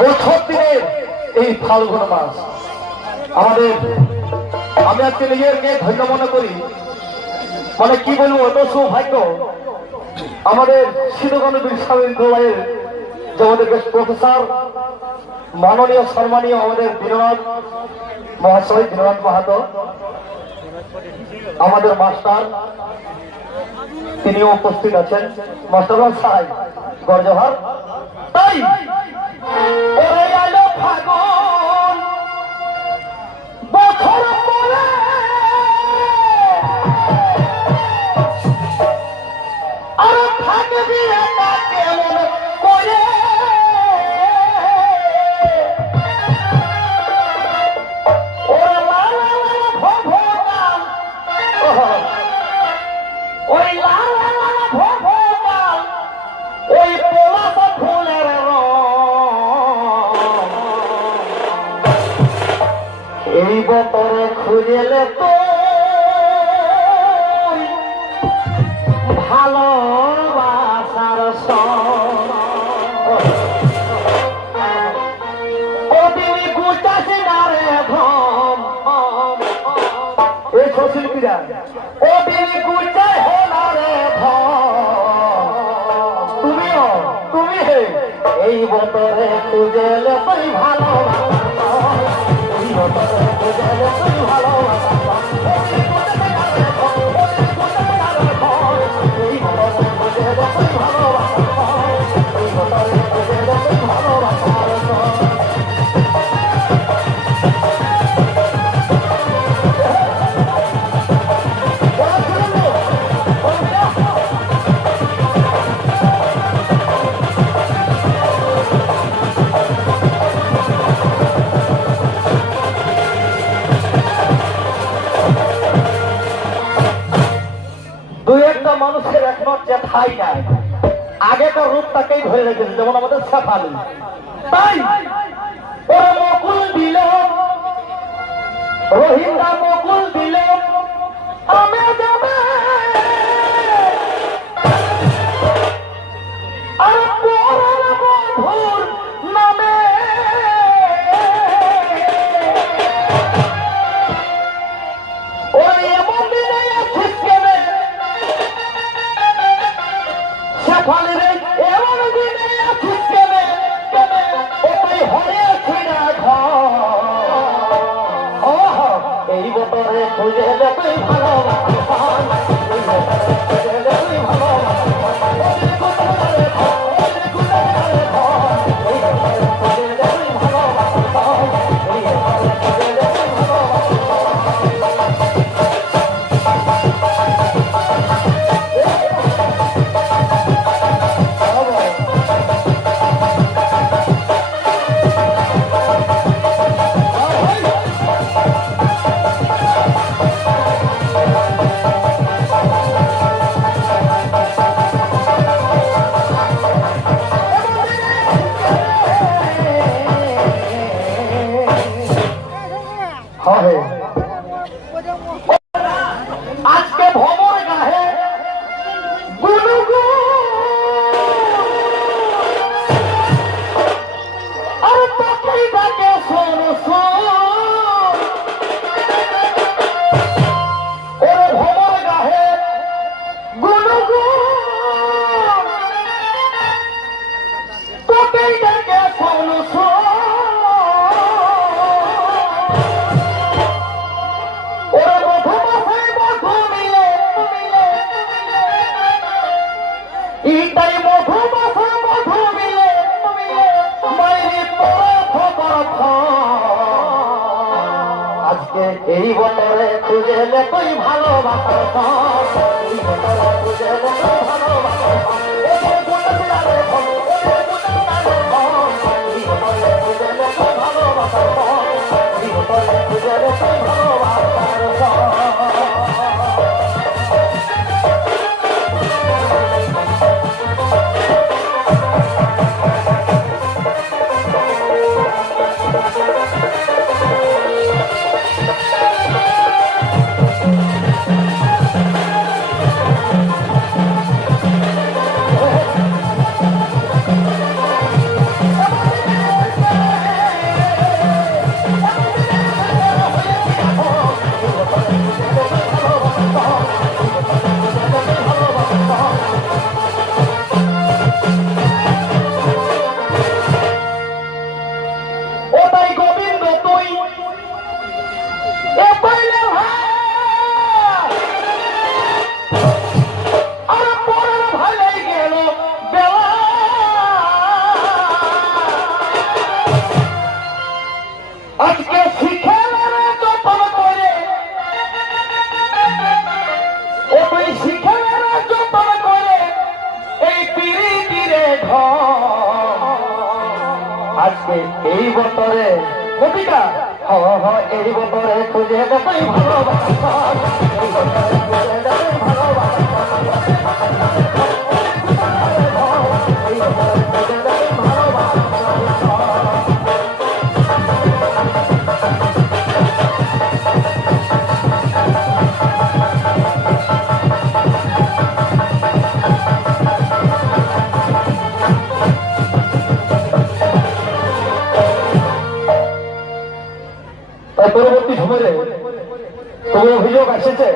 বছর দিনের এই ফাল্গুন মাস আমাদের, আমি আজকে নিজেকে ধন্য মনে করি। মানে কি বলবো, এত সৌভাগ্য আমাদের সিদ্ধগণ বিশ্ববিদ্যালয়ের যে আমাদের প্রফেসর মাননীয় সম্মানীয় আমাদের দীননাথ মহাশয়, দীননাথ মাহাতো আমাদের মাস্টার, তিনিও উপস্থিত আছেন। মাস্টার সাহেব গর্জহার। তাই বছর পরে আর থাকবি না কেমন করে, ওই ওই পলাশ ফুলের এই বতরে খুঁজেলে তো ভালোবাসার শিল্পীরা ও বিলি গুচাই হলারে তুমিও তুমি এই বতরে খুঁজেলে তুই ভালোবাসা, এই বতরে খুঁজেলে তুই ভালোবাসা, মানুষের একমাত্র যেথাই নাই আগেকার রূপটাকেই ধরে রেখেছে, যেমন আমাদের শেফালি। তাই ওরা মকুল দিল, রোহিঙ্গা মকুল দিল, আমি যাবে আর বন্ধুর নামে ওই এমন দিনে আছিস কেনে শেফালিরে, এমন দিনে আছিস কেনে ওই হয়েছি না ঘর, এই বতরে খুঁজে তুই ভালোবাসা, এই বতরে খুঁজে তুই ভালোবাসা, আজকে ভবর গাহে গুনুগু আর পাখি ডাকে শোন ওরে ভবর গাহে গুনুগু পাখি ডাকে শোন ইটাই মধু মধু মিলে মাইরি আজকে এই বতরে খুঁজেলে তুই ভালোবাসা, এই বতরে খুঁজেলে তুই ভালোবাসা, আজকে এই বছরে কবিতা এই বছরে খুঁজে দেবই ভালোবাসা এই বছরে খুঁজে দেবই ভালোবাসা এই বছরে খুঁজে দেবই ভালোবাসা তাই পরবর্তী সময়ে তবু অভিযোগ আসছে